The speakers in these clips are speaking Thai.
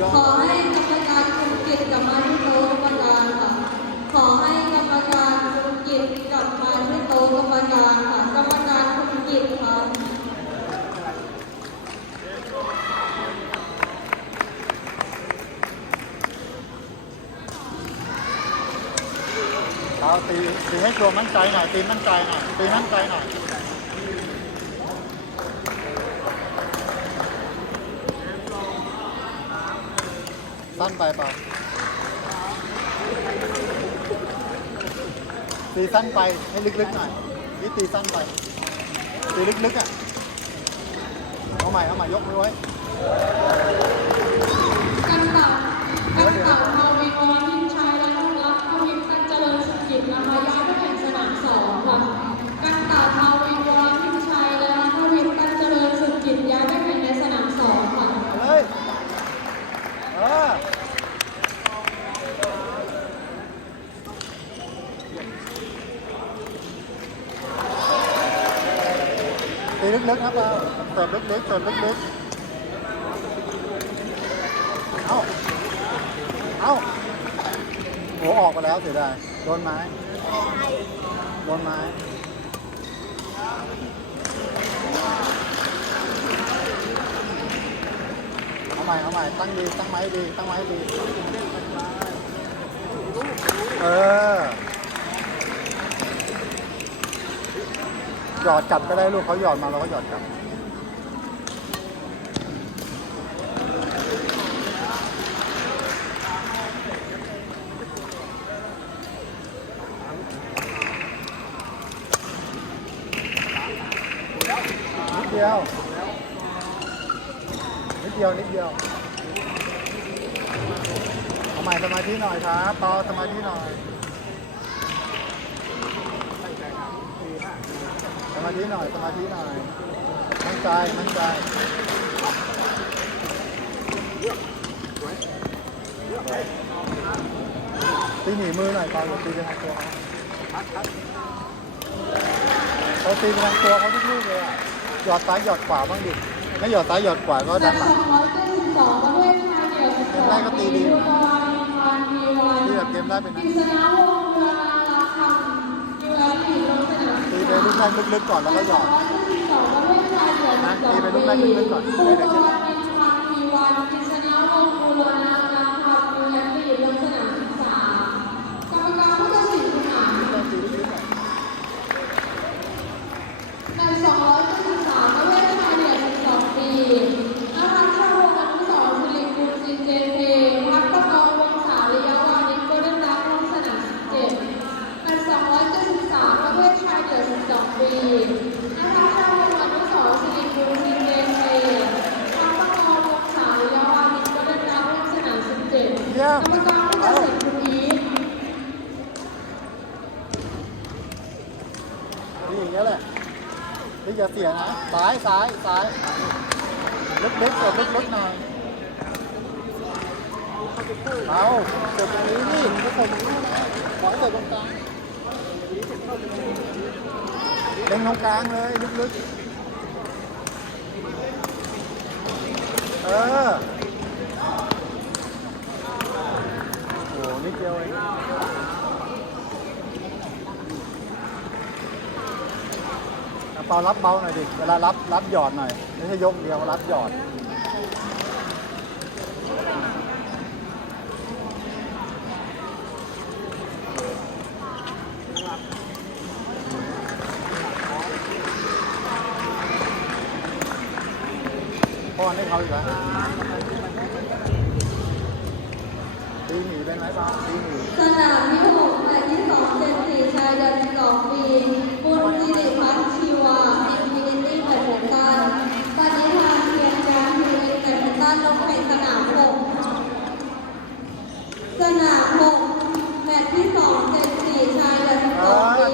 ขอให้กรรมการคุมกิจกลับมาที่โต๊ะกรรมการค่ะ ขอให้กรรมการคุมกิจกลับมาที่โต๊ะกรรมการค่ะ กรรมการคุมกิจค่ะเราตีตีให้ตัวมั่นใจหน่อยตีมั่นใจหน่อยตีมั่นใจหน่อย สั้นไปเปล่าตีสั้นไปให้ลึกๆหน่อยนี่ตีสั้นไปตีลึกๆอะเอาใหม่เอาใหม่ยกมือไว้ กันเต่ากันเต่าเทาวินวรทินชัยและนรักทวินตันเจริญสุกิจนะคะย้ายไปแข่งสนามสองค่ะกันเต่าเทาวินวรทินชัยและนทวินตันเจริญสุกิจย้ายไปแข่งในสนามสองค่ะ เอาเลยเออ ตีลึกๆครับเราเสิร์ฟลึกๆเสิร์ฟลึกๆ เอาเอาโหออกไปแล้วเสียดายโดนไม้โดนไม้เอาใหม่เอาใหม่ตั้งดีตั้งไม้ดีตั้งไม้ดี เออ หยอดกลับก็ได้ลูกเขาหยอดมาเราก็หยอดกลับนิดเดียวนิดเดียวนิดเดียวเอาใหม่สมาธิหน่อยครับต่อสมาธิหน่อย ส มาธิหน่อย สมาธิหน่อย มั่นใจ มั่นใจตีหนีมือหน่อยตอนอย่าตีไปทางตัวเขาตีไปทางตัวเขาทุกลูกเลยอะ หยอดซ้ายหยอดขวาบ้างดิไม่หยอดซ้ายหยอดขวาก็แต่ด้านหลังเภทชายเดียวเกมแรกก็ตีดียูกวาลีพานทีวันที่แบบเกมได้เป็นนะ ฤษณะวงศ์เวลาลักคำยูแลลีลงสนามตีไปลูกแรกลึกๆก่อนแล้วก็หยอด272ประเภทชายเดี่ยวนะ12ตีไปลูกแรกลึกๆก่อน ปูกวาลีพานทีวันกฤษณะวงศ์บูรณาลักคำยูแลลีลงสนาม13กรรมการผู้ตัดสินคุณหาร ตีลึกๆก่อน ใน293ประเภทชายเดี่ยว12 ปีอารักษ์ชาวงศ์อนุสรณ์สิริกุลจินเจนเพพักประกอบวงศาริยวานิชโกลเด้นดักลงสนาม17ใน273ประเภทชายเดี่ยว12 ปีอารักษ์ชาวงศ์อนุสรณ์สิริกุลจินเจนเพพักประกอบวงศาริยวานิชโกลเด้นดักลงสนาม17 เยี่ยมกรรมการผู้ตัดสินคุณอีทนี่อย่างเงี้ยแหละนี่อย่าเสียนะซ้ายซ้ายซ้ายลึกๆกดลึกๆหน่อยเอาเกิดตรงนี้นี่ไม่เกิดตรงนี้นะขอให้เกิดตรงกลางเล็งตรงกลางเลยลึกๆเออ โอ้โห นิดเดียวเองเอาเปารับเบาหน่อยดิ เวลารับรับหยอดหน่อย ไม่ใช่ยกเดียวรับหยอดป้อให้เขาอีกแล้ว ตีหนีเป็นไหมเปล่าตีหนีสนามที่หกและที่สองเจ็ดสี่ชายแดนสองปีบุญสิริพัฒน์ชีวาอินฟินิตี้แบดมินตันปณิธานเพียงการทีมแบดมินตันลงแข่งสนามหกสนามตช์ที่สองเจ็ดสี่ชายแดนสองปี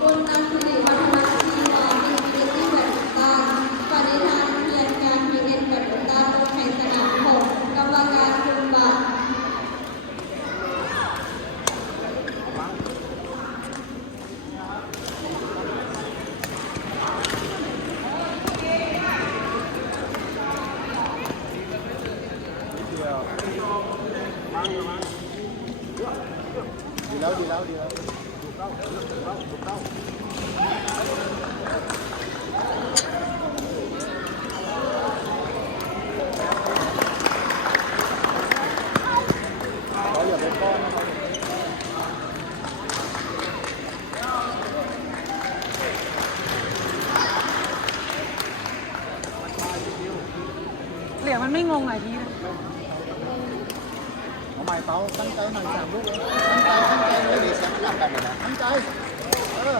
บุญนันสิริวัฒนชีวาอินฟินิตี้แบดมินตันปณิธานเพียรการทีมแบดมินตันลงแข่งสนามหกกรรมการคุณบัตร เมันไม่งงไงทีเอาใหม่เตาตั้งใจหน่อยสามลูกตั้งใจตั้งใจเลยดีเสียงกลับกันเลยนะตั้งใจเออ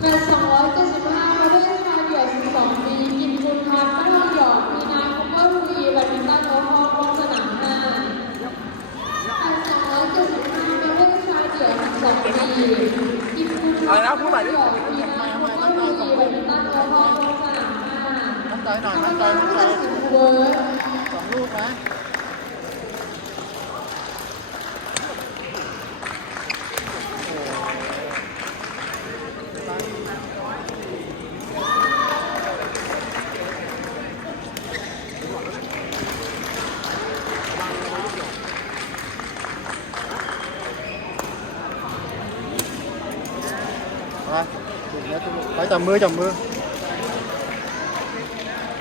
แมตช์275ประเภทชายเดี่ยว12ปีกินคุณพัฒน์ไม่ต้องหยอดมีนาคุปเปอร์วีแบดมินตันโอพอลงสนามห้าแมตช์275ประเภทชายเดี่ยว12ปีกินคุณพัฒน์ไม่ต้องหยอดมีนาคุปเปอร์วีแบดมินตันโอพอลลงสนาม ตั้งใจหน่อยกรรมตั้งใจการตั้งผู้ใจตัดสินเวิร์ดสองลูกนะไปถึงแล้วไปจับมือจับมือ